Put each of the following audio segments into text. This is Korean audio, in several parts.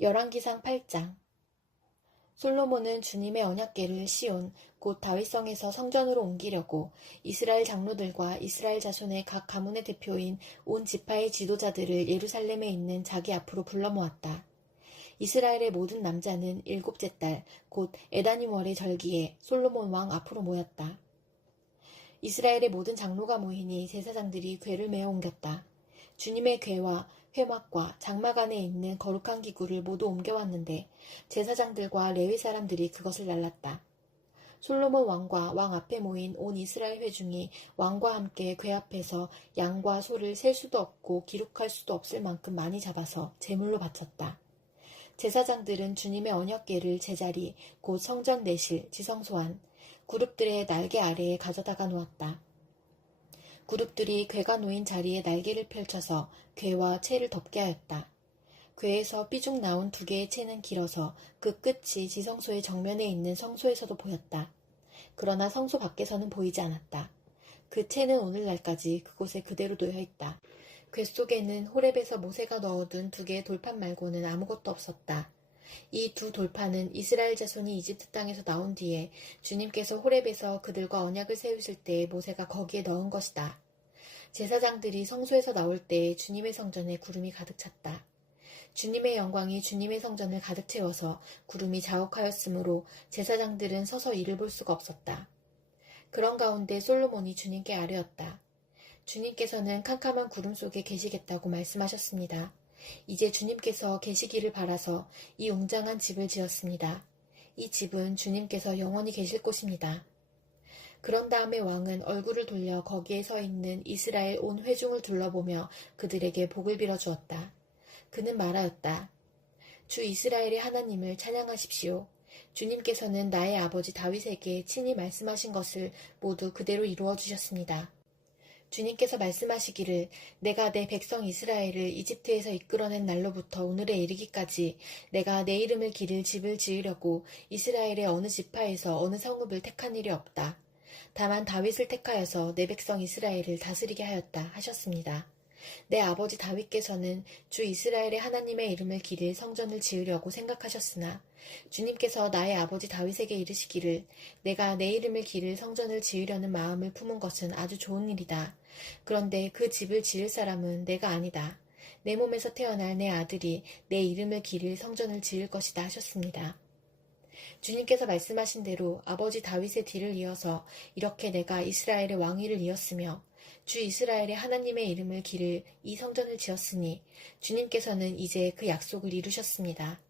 열왕기상 8장. 솔로몬은 주님의 언약궤를 시온 곧 다윗성에서 성전으로 옮기려고 이스라엘 장로들과 이스라엘 자손의 각 가문의 대표인 온 지파의 지도자들을 예루살렘에 있는 자기 앞으로 불러 모았다. 이스라엘의 모든 남자는 일곱째 달 곧 에다님월의 절기에 솔로몬 왕 앞으로 모였다. 이스라엘의 모든 장로가 모이니 제사장들이 궤를 메어 옮겼다. 주님의 궤와 회막과 장막 안에 있는 거룩한 기구를 모두 옮겨왔는데 제사장들과 레위 사람들이 그것을 날랐다. 솔로몬 왕과 왕 앞에 모인 온 이스라엘 회중이 왕과 함께 궤 앞에서 양과 소를 셀 수도 없고 기록할 수도 없을 만큼 많이 잡아서 제물로 바쳤다. 제사장들은 주님의 언약궤를 제자리 곧 성전 내실 지성소 안 그룹들의 날개 아래에 가져다가 놓았다. 그룹들이 궤가 놓인 자리에 날개를 펼쳐서 궤와 채를 덮게 하였다. 궤에서 삐죽 나온 두 개의 채는 길어서 그 끝이 지성소의 정면에 있는 성소에서도 보였다. 그러나 성소 밖에서는 보이지 않았다. 그 채는 오늘날까지 그곳에 그대로 놓여 있다. 궤 속에는 호렙에서 모세가 넣어둔 두 개의 돌판 말고는 아무것도 없었다. 이 두 돌판은 이스라엘 자손이 이집트 땅에서 나온 뒤에 주님께서 호렙에서 그들과 언약을 세우실 때 모세가 거기에 넣은 것이다. 제사장들이 성소에서 나올 때 주님의 성전에 구름이 가득 찼다. 주님의 영광이 주님의 성전을 가득 채워서 구름이 자욱하였으므로 제사장들은 서서 이를 볼 수가 없었다. 그런 가운데 솔로몬이 주님께 아뢰었다. 주님께서는 캄캄한 구름 속에 계시겠다고 말씀하셨습니다. 이제 주님께서 계시기를 바라서 이 웅장한 집을 지었습니다. 이 집은 주님께서 영원히 계실 곳입니다. 그런 다음에 왕은 얼굴을 돌려 거기에 서 있는 이스라엘 온 회중을 둘러보며 그들에게 복을 빌어주었다. 그는 말하였다. 주 이스라엘의 하나님을 찬양하십시오. 주님께서는 나의 아버지 다윗에게 친히 말씀하신 것을 모두 그대로 이루어 주셨습니다. 주님께서 말씀하시기를 내가 내 백성 이스라엘을 이집트에서 이끌어낸 날로부터 오늘에 이르기까지 내가 내 이름을 기릴 집을 지으려고 이스라엘의 어느 지파에서 어느 성읍을 택한 일이 없다. 다만 다윗을 택하여서 내 백성 이스라엘을 다스리게 하였다 하셨습니다. 내 아버지 다윗께서는 주 이스라엘의 하나님의 이름을 기릴 성전을 지으려고 생각하셨으나 주님께서 나의 아버지 다윗에게 이르시기를 내가 내 이름을 기릴 성전을 지으려는 마음을 품은 것은 아주 좋은 일이다. 그런데 그 집을 지을 사람은 내가 아니다. 내 몸에서 태어날 내 아들이 내 이름을 기릴 성전을 지을 것이다 하셨습니다. 주님께서 말씀하신 대로 아버지 다윗의 뒤를 이어서 이렇게 내가 이스라엘의 왕위를 이었으며 주 이스라엘의 하나님의 이름을 기를 이 성전을 지었으니 주님께서는 이제 그 약속을 이루셨습니다.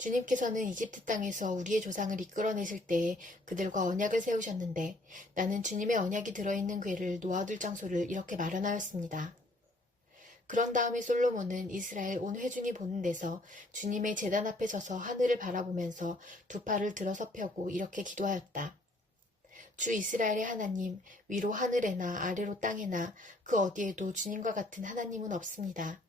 주님께서는 이집트 땅에서 우리의 조상을 이끌어내실 때에 그들과 언약을 세우셨는데 나는 주님의 언약이 들어있는 궤를 놓아둘 장소를 이렇게 마련하였습니다. 그런 다음에 솔로몬은 이스라엘 온 회중이 보는 데서 주님의 제단 앞에 서서 하늘을 바라보면서 두 팔을 들어서 펴고 이렇게 기도하였다. 주 이스라엘의 하나님, 위로 하늘에나 아래로 땅에나 그 어디에도 주님과 같은 하나님은 없습니다.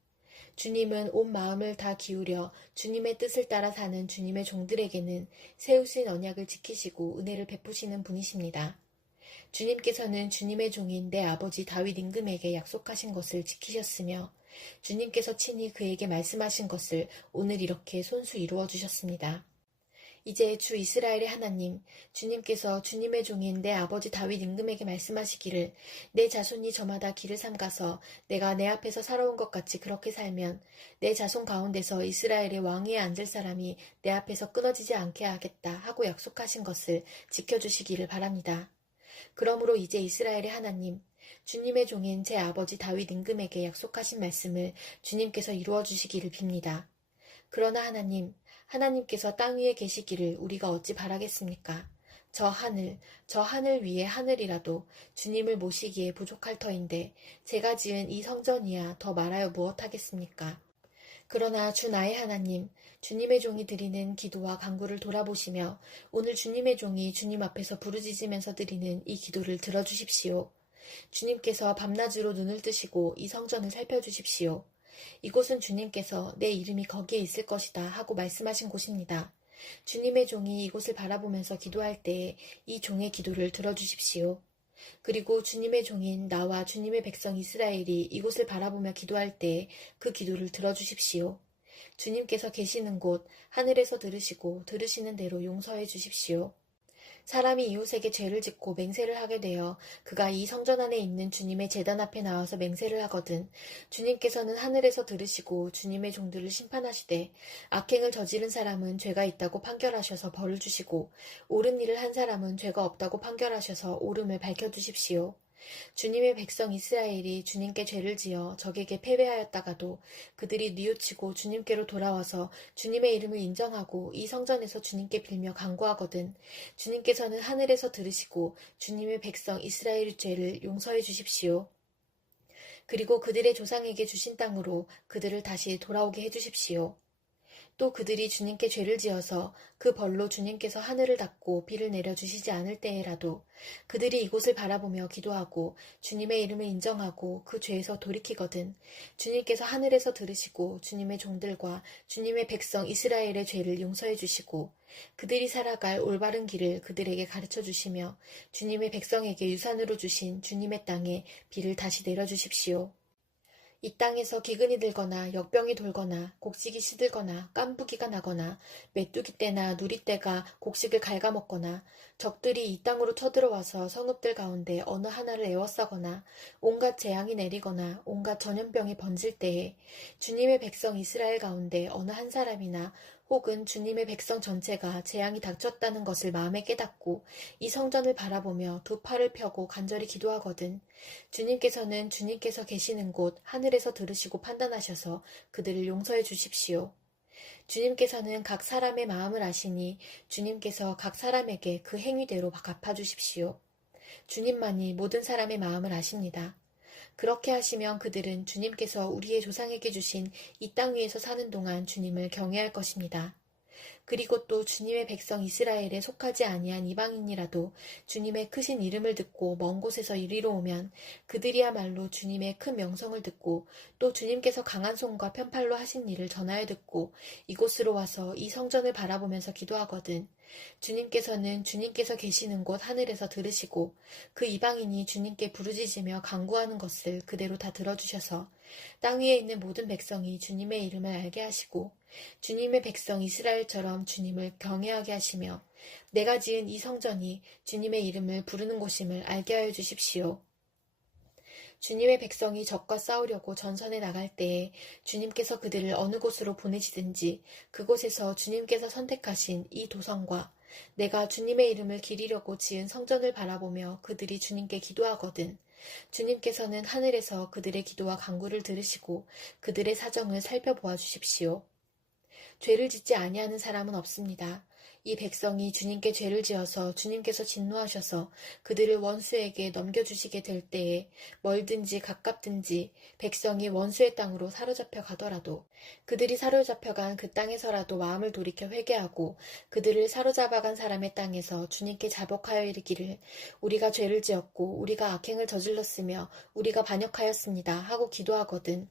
주님은 온 마음을 다 기울여 주님의 뜻을 따라 사는 주님의 종들에게는 세우신 언약을 지키시고 은혜를 베푸시는 분이십니다. 주님께서는 주님의 종인 내 아버지 다윗 임금에게 약속하신 것을 지키셨으며 주님께서 친히 그에게 말씀하신 것을 오늘 이렇게 손수 이루어 주셨습니다. 이제 주 이스라엘의 하나님, 주님께서 주님의 종인 내 아버지 다윗 임금에게 말씀하시기를 내 자손이 저마다 길을 삼가서 내가 내 앞에서 살아온 것 같이 그렇게 살면 내 자손 가운데서 이스라엘의 왕위에 앉을 사람이 내 앞에서 끊어지지 않게 하겠다 하고 약속하신 것을 지켜주시기를 바랍니다. 그러므로 이제 이스라엘의 하나님, 주님의 종인 제 아버지 다윗 임금에게 약속하신 말씀을 주님께서 이루어 주시기를 빕니다. 그러나 하나님께서 땅 위에 계시기를 우리가 어찌 바라겠습니까? 저 하늘 위에 하늘이라도 주님을 모시기에 부족할 터인데 제가 지은 이 성전이야 더 말하여 무엇하겠습니까? 그러나 주 나의 하나님, 주님의 종이 드리는 기도와 간구를 돌아보시며 오늘 주님의 종이 주님 앞에서 부르짖으면서 드리는 이 기도를 들어주십시오. 주님께서 밤낮으로 눈을 뜨시고 이 성전을 살펴주십시오. 이곳은 주님께서 내 이름이 거기에 있을 것이다 하고 말씀하신 곳입니다. 주님의 종이 이곳을 바라보면서 기도할 때에 이 종의 기도를 들어주십시오. 그리고 주님의 종인 나와 주님의 백성 이스라엘이 이곳을 바라보며 기도할 때에 그 기도를 들어주십시오. 주님께서 계시는 곳 하늘에서 들으시고 들으시는 대로 용서해 주십시오. 사람이 이웃에게 죄를 짓고 맹세를 하게 되어 그가 이 성전 안에 있는 주님의 제단 앞에 나와서 맹세를 하거든 주님께서는 하늘에서 들으시고 주님의 종들을 심판하시되 악행을 저지른 사람은 죄가 있다고 판결하셔서 벌을 주시고 옳은 일을 한 사람은 죄가 없다고 판결하셔서 옳음을 밝혀주십시오. 주님의 백성 이스라엘이 주님께 죄를 지어 적에게 패배하였다가도 그들이 뉘우치고 주님께로 돌아와서 주님의 이름을 인정하고 이 성전에서 주님께 빌며 간구하거든 주님께서는 하늘에서 들으시고 주님의 백성 이스라엘의 죄를 용서해 주십시오. 그리고 그들의 조상에게 주신 땅으로 그들을 다시 돌아오게 해주십시오. 또 그들이 주님께 죄를 지어서 그 벌로 주님께서 하늘을 닫고 비를 내려주시지 않을 때에라도 그들이 이곳을 바라보며 기도하고 주님의 이름을 인정하고 그 죄에서 돌이키거든 주님께서 하늘에서 들으시고 주님의 종들과 주님의 백성 이스라엘의 죄를 용서해 주시고 그들이 살아갈 올바른 길을 그들에게 가르쳐 주시며 주님의 백성에게 유산으로 주신 주님의 땅에 비를 다시 내려주십시오. 이 땅에서 기근이 들거나 역병이 돌거나 곡식이 시들거나 깐부기가 나거나 메뚜기 떼나 누리 떼가 곡식을 갉아먹거나 적들이 이 땅으로 쳐들어와서 성읍들 가운데 어느 하나를 에워싸거나 온갖 재앙이 내리거나 온갖 전염병이 번질 때에 주님의 백성 이스라엘 가운데 어느 한 사람이나 혹은 주님의 백성 전체가 재앙이 닥쳤다는 것을 마음에 깨닫고 이 성전을 바라보며 두 팔을 펴고 간절히 기도하거든 주님께서는 주님께서 계시는 곳 하늘에서 들으시고 판단하셔서 그들을 용서해 주십시오. 주님께서는 각 사람의 마음을 아시니 주님께서 각 사람에게 그 행위대로 갚아주십시오. 주님만이 모든 사람의 마음을 아십니다. 그렇게 하시면 그들은 주님께서 우리의 조상에게 주신 이 땅 위에서 사는 동안 주님을 경외할 것입니다. 그리고 또 주님의 백성 이스라엘에 속하지 아니한 이방인이라도 주님의 크신 이름을 듣고 먼 곳에서 이리로 오면 그들이야말로 주님의 큰 명성을 듣고 또 주님께서 강한 손과 편팔로 하신 일을 전하여 듣고 이곳으로 와서 이 성전을 바라보면서 기도하거든 주님께서는 주님께서 계시는 곳 하늘에서 들으시고 그 이방인이 주님께 부르짖으며 간구하는 것을 그대로 다 들어주셔서 땅 위에 있는 모든 백성이 주님의 이름을 알게 하시고 주님의 백성 이스라엘처럼 주님을 경외하게 하시며 내가 지은 이 성전이 주님의 이름을 부르는 곳임을 알게 하여 주십시오. 주님의 백성이 적과 싸우려고 전선에 나갈 때에 주님께서 그들을 어느 곳으로 보내시든지 그곳에서 주님께서 선택하신 이 도성과 내가 주님의 이름을 기리려고 지은 성전을 바라보며 그들이 주님께 기도하거든 주님께서는 하늘에서 그들의 기도와 간구를 들으시고 그들의 사정을 살펴보아 주십시오. 죄를 짓지 아니하는 사람은 없습니다. 이 백성이 주님께 죄를 지어서 주님께서 진노하셔서 그들을 원수에게 넘겨주시게 될 때에 멀든지 가깝든지 백성이 원수의 땅으로 사로잡혀 가더라도 그들이 사로잡혀간 그 땅에서라도 마음을 돌이켜 회개하고 그들을 사로잡아간 사람의 땅에서 주님께 자복하여 이르기를 우리가 죄를 지었고 우리가 악행을 저질렀으며 우리가 반역하였습니다 하고 기도하거든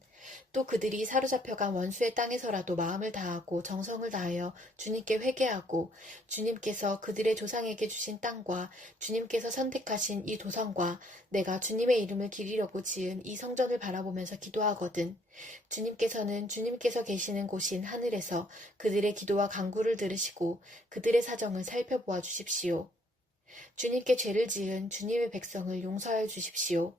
또 그들이 사로잡혀간 원수의 땅에서라도 마음을 다하고 정성을 다하여 주님께 회개하고 주님께서 그들의 조상에게 주신 땅과 주님께서 선택하신 이 도성과 내가 주님의 이름을 기리려고 지은 이 성전을 바라보면서 기도하거든 주님께서는 주님께서 계시는 곳인 하늘에서 그들의 기도와 간구를 들으시고 그들의 사정을 살펴보아 주십시오. 주님께 죄를 지은 주님의 백성을 용서하여 주십시오.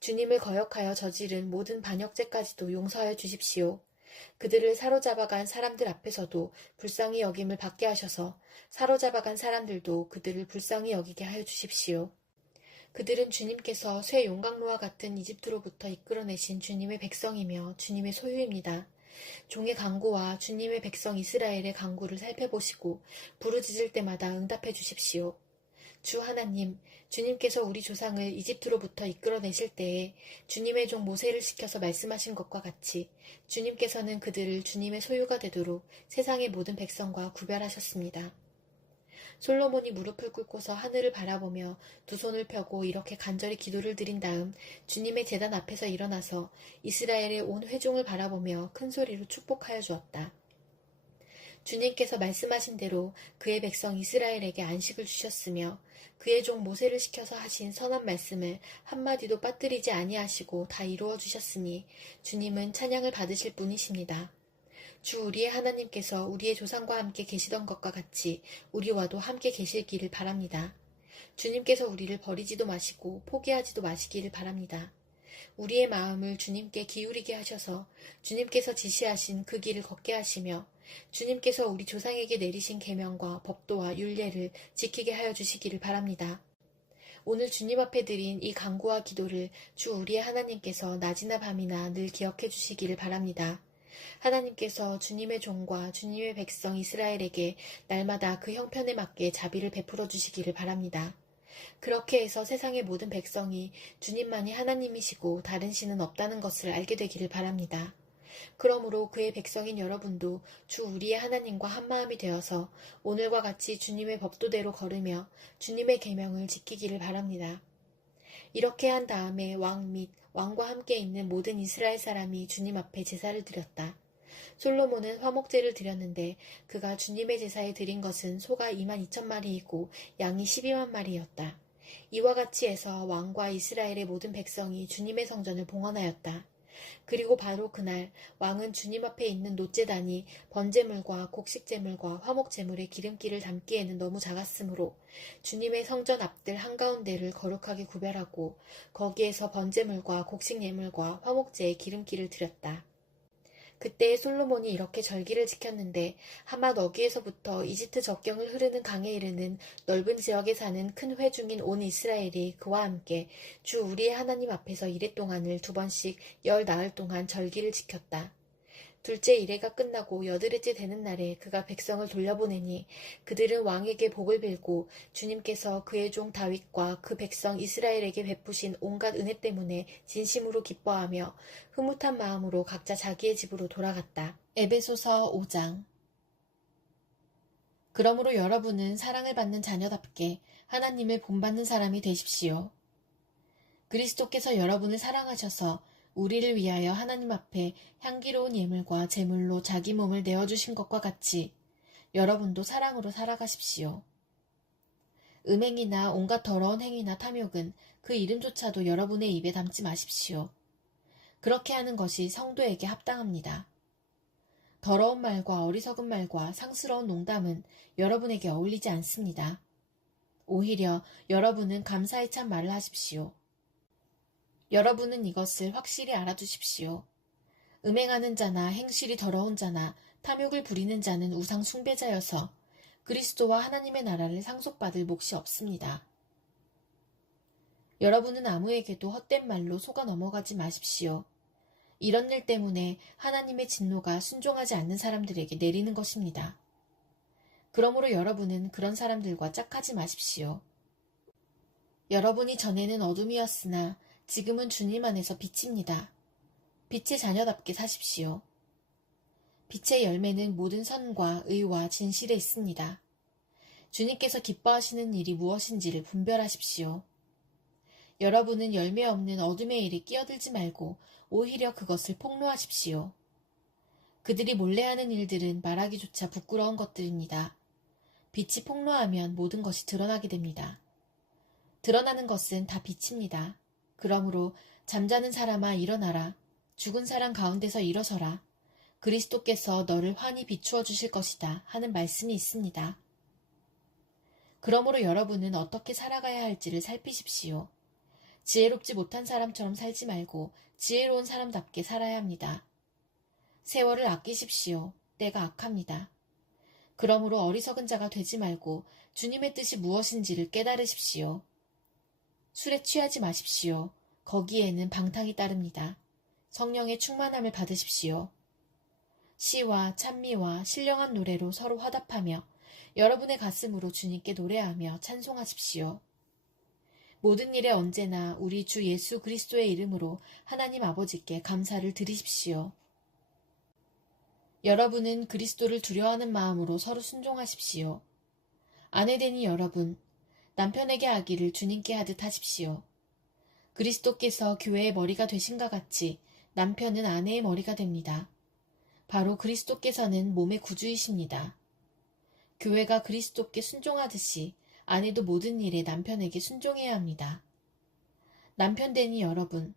주님을 거역하여 저지른 모든 반역죄까지도 용서하여 주십시오. 그들을 사로잡아간 사람들 앞에서도 불쌍히 여김을 받게 하셔서 사로잡아간 사람들도 그들을 불쌍히 여기게 하여 주십시오. 그들은 주님께서 쇠 용광로와 같은 이집트로부터 이끌어내신 주님의 백성이며 주님의 소유입니다. 종의 간구와 주님의 백성 이스라엘의 간구를 살펴보시고 부르짖을 때마다 응답해 주십시오. 주 하나님, 주님께서 우리 조상을 이집트로부터 이끌어내실 때에 주님의 종 모세를 시켜서 말씀하신 것과 같이 주님께서는 그들을 주님의 소유가 되도록 세상의 모든 백성과 구별하셨습니다. 솔로몬이 무릎을 꿇고서 하늘을 바라보며 두 손을 펴고 이렇게 간절히 기도를 드린 다음 주님의 제단 앞에서 일어나서 이스라엘의 온 회중을 바라보며 큰 소리로 축복하여 주었다. 주님께서 말씀하신 대로 그의 백성 이스라엘에게 안식을 주셨으며 그의 종 모세를 시켜서 하신 선한 말씀을 한마디도 빠뜨리지 아니하시고 다 이루어 주셨으니 주님은 찬양을 받으실 분이십니다. 주 우리의 하나님께서 우리의 조상과 함께 계시던 것과 같이 우리와도 함께 계실기를 바랍니다. 주님께서 우리를 버리지도 마시고 포기하지도 마시기를 바랍니다. 우리의 마음을 주님께 기울이게 하셔서 주님께서 지시하신 그 길을 걷게 하시며 주님께서 우리 조상에게 내리신 계명과 법도와 율례를 지키게 하여 주시기를 바랍니다. 오늘 주님 앞에 드린 이 간구와 기도를 주 우리의 하나님께서 낮이나 밤이나 늘 기억해 주시기를 바랍니다. 하나님께서 주님의 종과 주님의 백성 이스라엘에게 날마다 그 형편에 맞게 자비를 베풀어 주시기를 바랍니다. 그렇게 해서 세상의 모든 백성이 주님만이 하나님이시고 다른 신은 없다는 것을 알게 되기를 바랍니다. 그러므로 그의 백성인 여러분도 주 우리의 하나님과 한마음이 되어서 오늘과 같이 주님의 법도대로 걸으며 주님의 계명을 지키기를 바랍니다. 이렇게 한 다음에 왕 및 왕과 함께 있는 모든 이스라엘 사람이 주님 앞에 제사를 드렸다. 솔로몬은 화목제를 드렸는데 그가 주님의 제사에 드린 것은 소가 22,000마리이고 양이 12만 마리였다. 이와 같이 해서 왕과 이스라엘의 모든 백성이 주님의 성전을 봉헌하였다. 그리고 바로 그날 왕은 주님 앞에 있는 놋제단이 번제물과 곡식제물과 화목제물의 기름기를 담기에는 너무 작았으므로 주님의 성전 앞들 한가운데를 거룩하게 구별하고 거기에서 번제물과 곡식예물과 화목제의 기름기를 드렸다. 그때 솔로몬이 이렇게 절기를 지켰는데 하맛 어귀에서부터 이집트 접경을 흐르는 강에 이르는 넓은 지역에 사는 큰 회중인 온 이스라엘이 그와 함께 주 우리의 하나님 앞에서 이레 동안을 2번씩 10나흘 동안 절기를 지켰다. 둘째 이레가 끝나고 여드레째 되는 날에 그가 백성을 돌려보내니 그들은 왕에게 복을 빌고 주님께서 그의 종 다윗과 그 백성 이스라엘에게 베푸신 온갖 은혜 때문에 진심으로 기뻐하며 흐뭇한 마음으로 각자 자기의 집으로 돌아갔다. 에베소서 5장. 그러므로 여러분은 사랑을 받는 자녀답게 하나님을 본받는 사람이 되십시오. 그리스도께서 여러분을 사랑하셔서 우리를 위하여 하나님 앞에 향기로운 예물과 제물로 자기 몸을 내어주신 것과 같이 여러분도 사랑으로 살아가십시오. 음행이나 온갖 더러운 행위나 탐욕은 그 이름조차도 여러분의 입에 담지 마십시오. 그렇게 하는 것이 성도에게 합당합니다. 더러운 말과 어리석은 말과 상스러운 농담은 여러분에게 어울리지 않습니다. 오히려 여러분은 감사의 참 말을 하십시오. 여러분은 이것을 확실히 알아두십시오. 음행하는 자나 행실이 더러운 자나 탐욕을 부리는 자는 우상 숭배자여서 그리스도와 하나님의 나라를 상속받을 몫이 없습니다. 여러분은 아무에게도 헛된 말로 속아 넘어가지 마십시오. 이런 일 때문에 하나님의 진노가 순종하지 않는 사람들에게 내리는 것입니다. 그러므로 여러분은 그런 사람들과 짝하지 마십시오. 여러분이 전에는 어둠이었으나 지금은 주님 안에서 빛입니다. 빛의 자녀답게 사십시오. 빛의 열매는 모든 선과 의와 진실에 있습니다. 주님께서 기뻐하시는 일이 무엇인지를 분별하십시오. 여러분은 열매 없는 어둠의 일에 끼어들지 말고 오히려 그것을 폭로하십시오. 그들이 몰래 하는 일들은 말하기조차 부끄러운 것들입니다. 빛이 폭로하면 모든 것이 드러나게 됩니다. 드러나는 것은 다 빛입니다. 그러므로 잠자는 사람아 일어나라. 죽은 사람 가운데서 일어서라. 그리스도께서 너를 환히 비추어 주실 것이다 하는 말씀이 있습니다. 그러므로 여러분은 어떻게 살아가야 할지를 살피십시오. 지혜롭지 못한 사람처럼 살지 말고 지혜로운 사람답게 살아야 합니다. 세월을 아끼십시오. 때가 악합니다. 그러므로 어리석은 자가 되지 말고 주님의 뜻이 무엇인지를 깨달으십시오. 술에 취하지 마십시오. 거기에는 방탕이 따릅니다. 성령의 충만함을 받으십시오. 시와 찬미와 신령한 노래로 서로 화답하며 여러분의 가슴으로 주님께 노래하며 찬송하십시오. 모든 일에 언제나 우리 주 예수 그리스도의 이름으로 하나님 아버지께 감사를 드리십시오. 여러분은 그리스도를 두려워하는 마음으로 서로 순종하십시오. 아내되니 여러분, 남편에게 하기를 주님께 하듯 하십시오. 그리스도께서 교회의 머리가 되신과 같이 남편은 아내의 머리가 됩니다. 바로 그리스도께서는 몸의 구주이십니다. 교회가 그리스도께 순종하듯이 아내도 모든 일에 남편에게 순종해야 합니다. 남편 되니 여러분,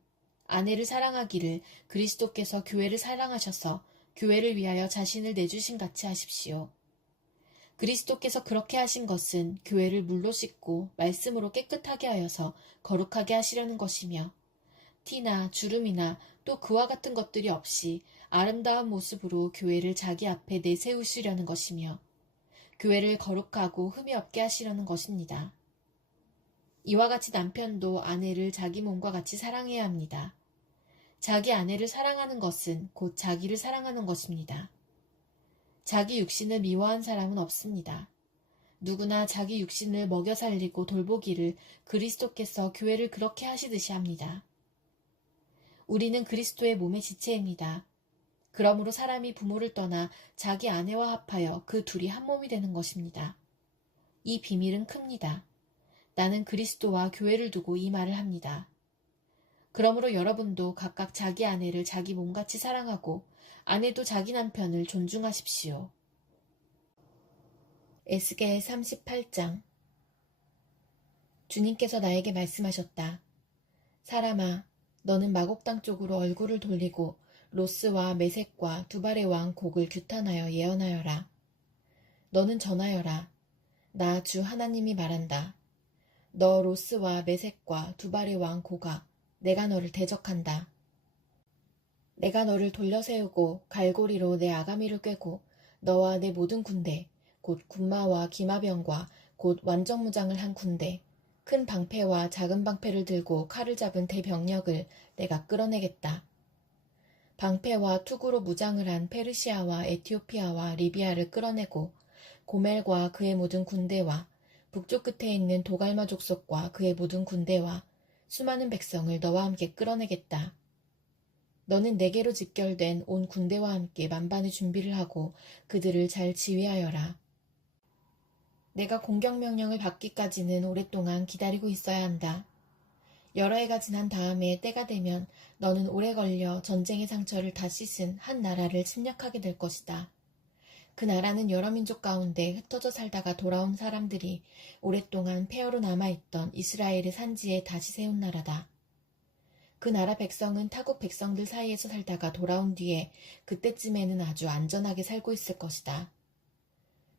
아내를 사랑하기를 그리스도께서 교회를 사랑하셔서 교회를 위하여 자신을 내주신 같이 하십시오. 그리스도께서 그렇게 하신 것은 교회를 물로 씻고 말씀으로 깨끗하게 하여서 거룩하게 하시려는 것이며 티나 주름이나 또 그와 같은 것들이 없이 아름다운 모습으로 교회를 자기 앞에 내세우시려는 것이며 교회를 거룩하고 흠이 없게 하시려는 것입니다. 이와 같이 남편도 아내를 자기 몸과 같이 사랑해야 합니다. 자기 아내를 사랑하는 것은 곧 자기를 사랑하는 것입니다. 자기 육신을 미워한 사람은 없습니다. 누구나 자기 육신을 먹여 살리고 돌보기를 그리스도께서 교회를 그렇게 하시듯이 합니다. 우리는 그리스도의 몸의 지체입니다. 그러므로 사람이 부모를 떠나 자기 아내와 합하여 그 둘이 한 몸이 되는 것입니다. 이 비밀은 큽니다. 나는 그리스도와 교회를 두고 이 말을 합니다. 그러므로 여러분도 각각 자기 아내를 자기 몸같이 사랑하고 아내도 자기 남편을 존중하십시오. 에스겔 38장. 주님께서 나에게 말씀하셨다. 사람아, 너는 마곡 땅 쪽으로 얼굴을 돌리고 로스와 메색과 두발의 왕 곡을 규탄하여 예언하여라. 너는 전하여라. 나 주 하나님이 말한다. 너 로스와 메색과 두발의 왕 고가, 내가 너를 대적한다. 내가 너를 돌려세우고 갈고리로 내 아가미를 꿰고 너와 내 모든 군대, 곧 군마와 기마병과 곧 완전무장을 한 군대, 큰 방패와 작은 방패를 들고 칼을 잡은 대병력을 내가 끌어내겠다. 방패와 투구로 무장을 한 페르시아와 에티오피아와 리비아를 끌어내고 고멜과 그의 모든 군대와 북쪽 끝에 있는 도갈마 족속과 그의 모든 군대와 수많은 백성을 너와 함께 끌어내겠다. 너는 내게로 집결된 온 군대와 함께 만반의 준비를 하고 그들을 잘 지휘하여라. 내가 공격명령을 받기까지는 오랫동안 기다리고 있어야 한다. 여러 해가 지난 다음에 때가 되면 너는 오래 걸려 전쟁의 상처를 다 씻은 한 나라를 침략하게 될 것이다. 그 나라는 여러 민족 가운데 흩어져 살다가 돌아온 사람들이 오랫동안 폐허로 남아있던 이스라엘의 산지에 다시 세운 나라다. 그 나라 백성은 타국 백성들 사이에서 살다가 돌아온 뒤에 그때쯤에는 아주 안전하게 살고 있을 것이다.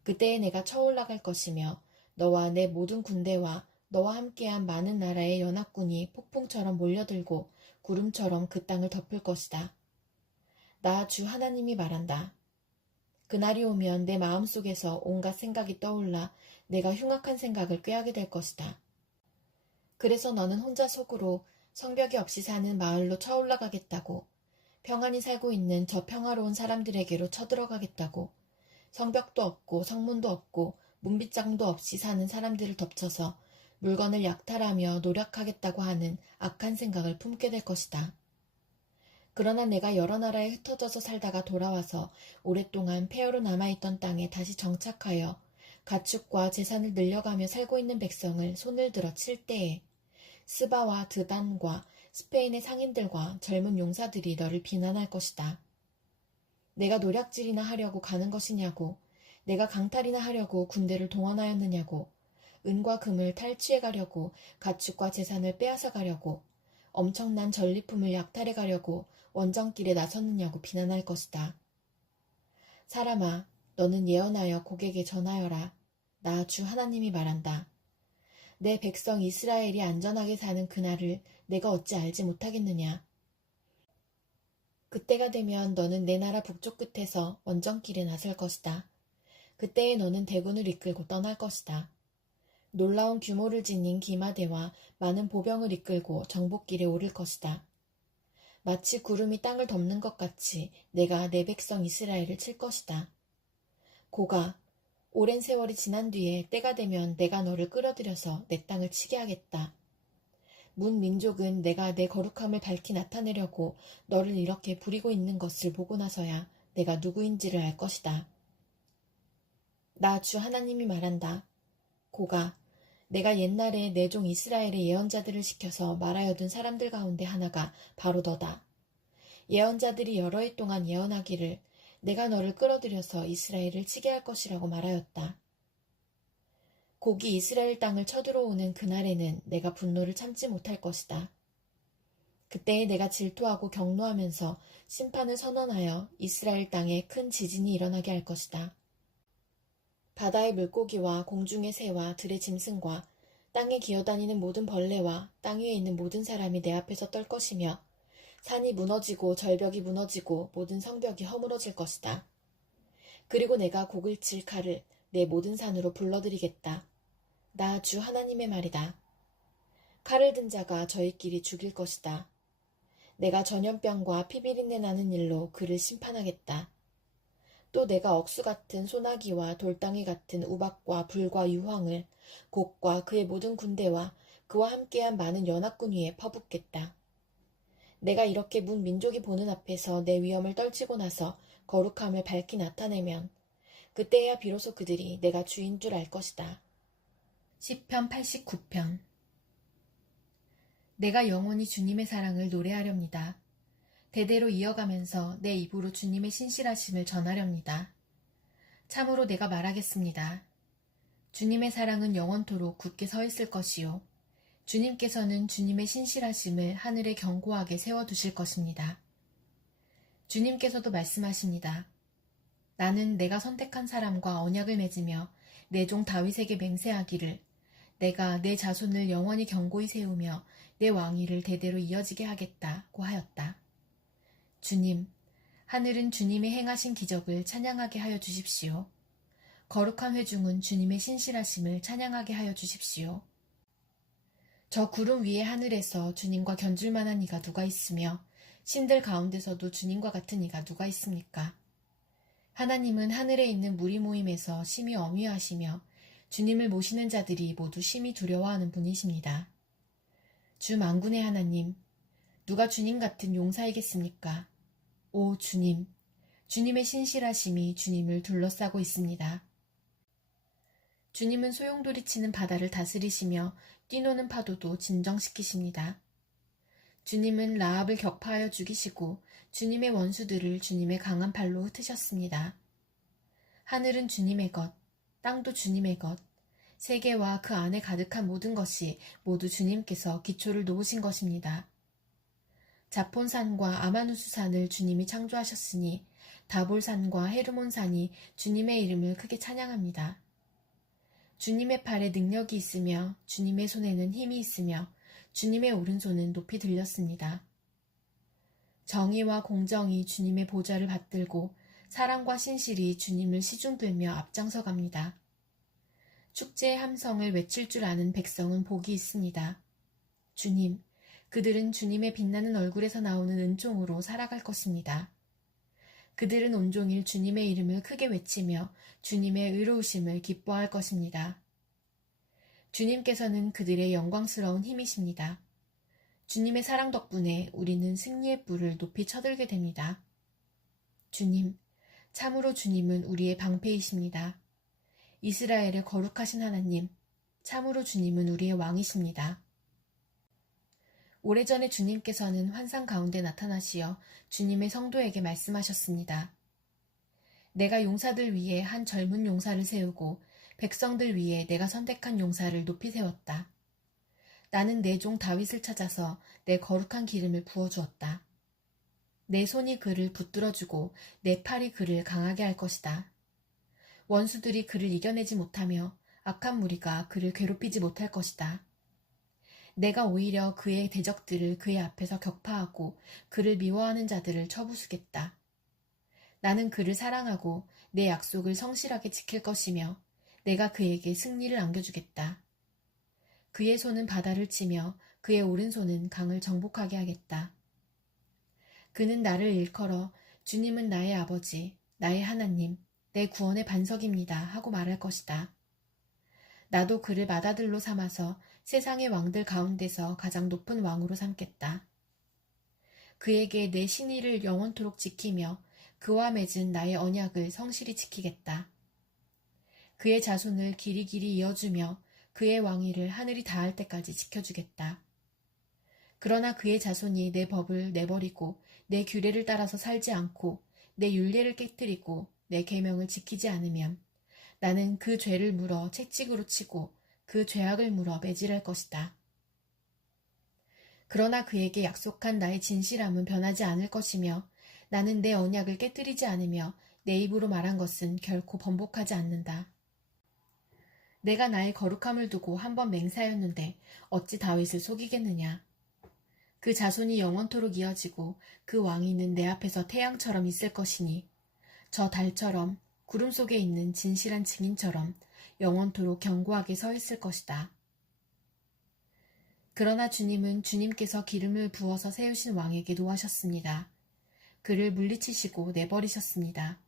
그때에 내가 쳐올라갈 것이며 너와 내 모든 군대와 너와 함께한 많은 나라의 연합군이 폭풍처럼 몰려들고 구름처럼 그 땅을 덮을 것이다. 나 주 하나님이 말한다. 그날이 오면 내 마음속에서 온갖 생각이 떠올라 내가 흉악한 생각을 꾀하게 될 것이다. 그래서 너는 혼자 속으로 성벽이 없이 사는 마을로 쳐올라가겠다고, 평안히 살고 있는 저 평화로운 사람들에게로 쳐들어가겠다고, 성벽도 없고 성문도 없고 문빗장도 없이 사는 사람들을 덮쳐서 물건을 약탈하며 노력하겠다고 하는 악한 생각을 품게 될 것이다. 그러나 내가 여러 나라에 흩어져서 살다가 돌아와서 오랫동안 폐허로 남아있던 땅에 다시 정착하여 가축과 재산을 늘려가며 살고 있는 백성을 손을 들어 칠 때에 스바와 드단과 스페인의 상인들과 젊은 용사들이 너를 비난할 것이다. 내가 노략질이나 하려고 가는 것이냐고, 내가 강탈이나 하려고 군대를 동원하였느냐고, 은과 금을 탈취해 가려고 가축과 재산을 빼앗아 가려고 엄청난 전리품을 약탈해 가려고 원정길에 나섰느냐고 비난할 것이다. 사람아, 너는 예언하여 곡에게 전하여라. 나 주 하나님이 말한다. 내 백성 이스라엘이 안전하게 사는 그날을 내가 어찌 알지 못하겠느냐. 그때가 되면 너는 내 나라 북쪽 끝에서 원정길에 나설 것이다. 그때에 너는 대군을 이끌고 떠날 것이다. 놀라운 규모를 지닌 기마대와 많은 보병을 이끌고 정복길에 오를 것이다. 마치 구름이 땅을 덮는 것 같이 내가 내 백성 이스라엘을 칠 것이다. 고가, 오랜 세월이 지난 뒤에 때가 되면 내가 너를 끌어들여서 내 땅을 치게 하겠다. 문 민족은 내가 내 거룩함을 밝히 나타내려고 너를 이렇게 부리고 있는 것을 보고 나서야 내가 누구인지를 알 것이다. 나 주 하나님이 말한다. 고가, 내가 옛날에 내 종 이스라엘의 예언자들을 시켜서 말하여둔 사람들 가운데 하나가 바로 너다. 예언자들이 여러 해 동안 예언하기를 내가 너를 끌어들여서 이스라엘을 치게 할 것이라고 말하였다. 곡이 이스라엘 땅을 쳐들어오는 그날에는 내가 분노를 참지 못할 것이다. 그때 내가 질투하고 경노하면서 심판을 선언하여 이스라엘 땅에 큰 지진이 일어나게 할 것이다. 바다의 물고기와 공중의 새와 들의 짐승과 땅에 기어다니는 모든 벌레와 땅 위에 있는 모든 사람이 내 앞에서 떨 것이며 산이 무너지고 절벽이 무너지고 모든 성벽이 허물어질 것이다. 그리고 내가 곡을 칠 칼을 내 모든 산으로 불러들이겠다. 나 주 하나님의 말이다. 칼을 든 자가 저희끼리 죽일 것이다. 내가 전염병과 피비린내 나는 일로 그를 심판하겠다. 또 내가 억수 같은 소나기와 돌덩이 같은 우박과 불과 유황을 곡과 그의 모든 군대와 그와 함께한 많은 연합군 위에 퍼붓겠다. 내가 이렇게 문 민족이 보는 앞에서 내 위엄을 떨치고 나서 거룩함을 밝히 나타내면 그때야 비로소 그들이 내가 주인 줄 알 것이다. 시편 89편. 내가 영원히 주님의 사랑을 노래하렵니다. 대대로 이어가면서 내 입으로 주님의 신실하심을 전하렵니다. 참으로 내가 말하겠습니다. 주님의 사랑은 영원토록 굳게 서 있을 것이요. 주님께서는 주님의 신실하심을 하늘에 견고하게 세워두실 것입니다. 주님께서도 말씀하십니다. 나는 내가 선택한 사람과 언약을 맺으며 내 종 다윗에게 맹세하기를 내가 내 자손을 영원히 견고히 세우며 내 왕위를 대대로 이어지게 하겠다고 하였다. 주님, 하늘은 주님의 행하신 기적을 찬양하게 하여 주십시오. 거룩한 회중은 주님의 신실하심을 찬양하게 하여 주십시오. 저 구름 위의 하늘에서 주님과 견줄 만한 이가 누가 있으며 신들 가운데서도 주님과 같은 이가 누가 있습니까? 하나님은 하늘에 있는 무리 모임에서 심히 엄위하시며 주님을 모시는 자들이 모두 심히 두려워하는 분이십니다. 주 만군의 하나님, 누가 주님 같은 용사이겠습니까? 오 주님, 주님의 신실하심이 주님을 둘러싸고 있습니다. 주님은 소용돌이치는 바다를 다스리시며 뛰노는 파도도 진정시키십니다. 주님은 라합을 격파하여 죽이시고 주님의 원수들을 주님의 강한 팔로 흩으셨습니다. 하늘은 주님의 것, 땅도 주님의 것, 세계와 그 안에 가득한 모든 것이 모두 주님께서 기초를 놓으신 것입니다. 자폰산과 아마누스산을 주님이 창조하셨으니 다볼산과 헤르몬산이 주님의 이름을 크게 찬양합니다. 주님의 팔에 능력이 있으며 주님의 손에는 힘이 있으며 주님의 오른손은 높이 들렸습니다. 정의와 공정이 주님의 보좌를 받들고 사랑과 신실이 주님을 시중들며 앞장서 갑니다. 축제의 함성을 외칠 줄 아는 백성은 복이 있습니다. 주님, 그들은 주님의 빛나는 얼굴에서 나오는 은총으로 살아갈 것입니다. 그들은 온종일 주님의 이름을 크게 외치며 주님의 의로우심을 기뻐할 것입니다. 주님께서는 그들의 영광스러운 힘이십니다. 주님의 사랑 덕분에 우리는 승리의 뿔을 높이 쳐들게 됩니다. 주님, 참으로 주님은 우리의 방패이십니다. 이스라엘의 거룩하신 하나님, 참으로 주님은 우리의 왕이십니다. 오래전에 주님께서는 환상 가운데 나타나시어 주님의 성도에게 말씀하셨습니다. 내가 용사들 위에 한 젊은 용사를 세우고 백성들 위에 내가 선택한 용사를 높이 세웠다. 나는 내 종 다윗을 찾아서 내 거룩한 기름을 부어주었다. 내 손이 그를 붙들어주고 내 팔이 그를 강하게 할 것이다. 원수들이 그를 이겨내지 못하며 악한 무리가 그를 괴롭히지 못할 것이다. 내가 오히려 그의 대적들을 그의 앞에서 격파하고 그를 미워하는 자들을 쳐부수겠다. 나는 그를 사랑하고 내 약속을 성실하게 지킬 것이며 내가 그에게 승리를 안겨주겠다. 그의 손은 바다를 치며 그의 오른손은 강을 정복하게 하겠다. 그는 나를 일컬어 주님은 나의 아버지, 나의 하나님, 내 구원의 반석입니다 하고 말할 것이다. 나도 그를 맏아들로 삼아서 세상의 왕들 가운데서 가장 높은 왕으로 삼겠다. 그에게 내 신의를 영원토록 지키며 그와 맺은 나의 언약을 성실히 지키겠다. 그의 자손을 길이길이 이어주며 그의 왕위를 하늘이 닿을 때까지 지켜주겠다. 그러나 그의 자손이 내 법을 내버리고 내 규례를 따라서 살지 않고 내 율례를 깨뜨리고 내 계명을 지키지 않으면 나는 그 죄를 물어 채찍으로 치고 그 죄악을 물어 매질할 것이다. 그러나 그에게 약속한 나의 진실함은 변하지 않을 것이며 나는 내 언약을 깨뜨리지 않으며 내 입으로 말한 것은 결코 번복하지 않는다. 내가 나의 거룩함을 두고 한 번 맹세하였는데 어찌 다윗을 속이겠느냐. 그 자손이 영원토록 이어지고 그 왕위는 내 앞에서 태양처럼 있을 것이니 저 달처럼 구름 속에 있는 진실한 증인처럼 영원토록 견고하게 서 있을 것이다. 그러나 주님은 주님께서 기름을 부어서 세우신 왕에게 노하셨습니다. 그를 물리치시고 내버리셨습니다.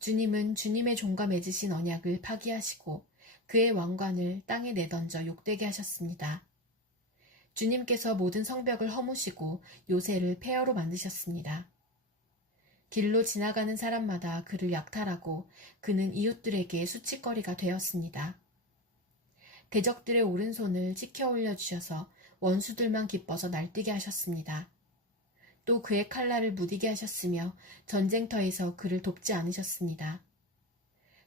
주님은 주님의 종과 맺으신 언약을 파기하시고 그의 왕관을 땅에 내던져 욕되게 하셨습니다. 주님께서 모든 성벽을 허무시고 요새를 폐허로 만드셨습니다. 길로 지나가는 사람마다 그를 약탈하고 그는 이웃들에게 수치거리가 되었습니다. 대적들의 오른손을 치켜 올려주셔서 원수들만 기뻐서 날뛰게 하셨습니다. 또 그의 칼날을 무디게 하셨으며 전쟁터에서 그를 돕지 않으셨습니다.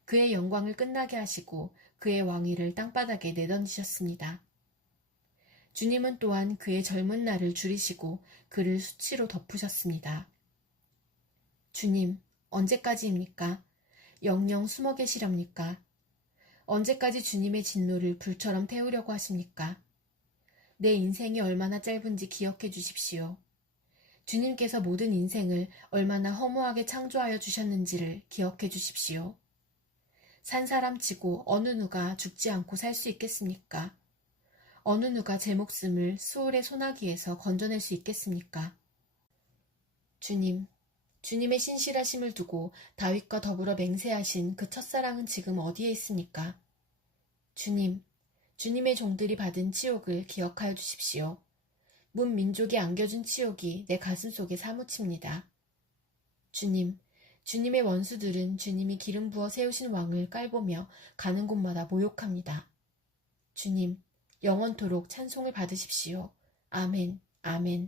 그의 영광을 끝나게 하시고 그의 왕위를 땅바닥에 내던지셨습니다. 주님은 또한 그의 젊은 날을 줄이시고 그를 수치로 덮으셨습니다. 주님, 언제까지입니까? 영영 숨어 계시렵니까? 언제까지 주님의 진노를 불처럼 태우려고 하십니까? 내 인생이 얼마나 짧은지 기억해 주십시오. 주님께서 모든 인생을 얼마나 허무하게 창조하여 주셨는지를 기억해 주십시오. 산 사람치고 어느 누가 죽지 않고 살 수 있겠습니까? 어느 누가 제 목숨을 수월의 소나기에서 건져낼 수 있겠습니까? 주님, 주님의 신실하심을 두고 다윗과 더불어 맹세하신 그 첫사랑은 지금 어디에 있습니까? 주님, 주님의 종들이 받은 치욕을 기억하여 주십시오. 문 민족이 안겨준 치욕이 내 가슴 속에 사무칩니다. 주님, 주님의 원수들은 주님이 기름 부어 세우신 왕을 깔보며 가는 곳마다 모욕합니다. 주님, 영원토록 찬송을 받으십시오. 아멘, 아멘.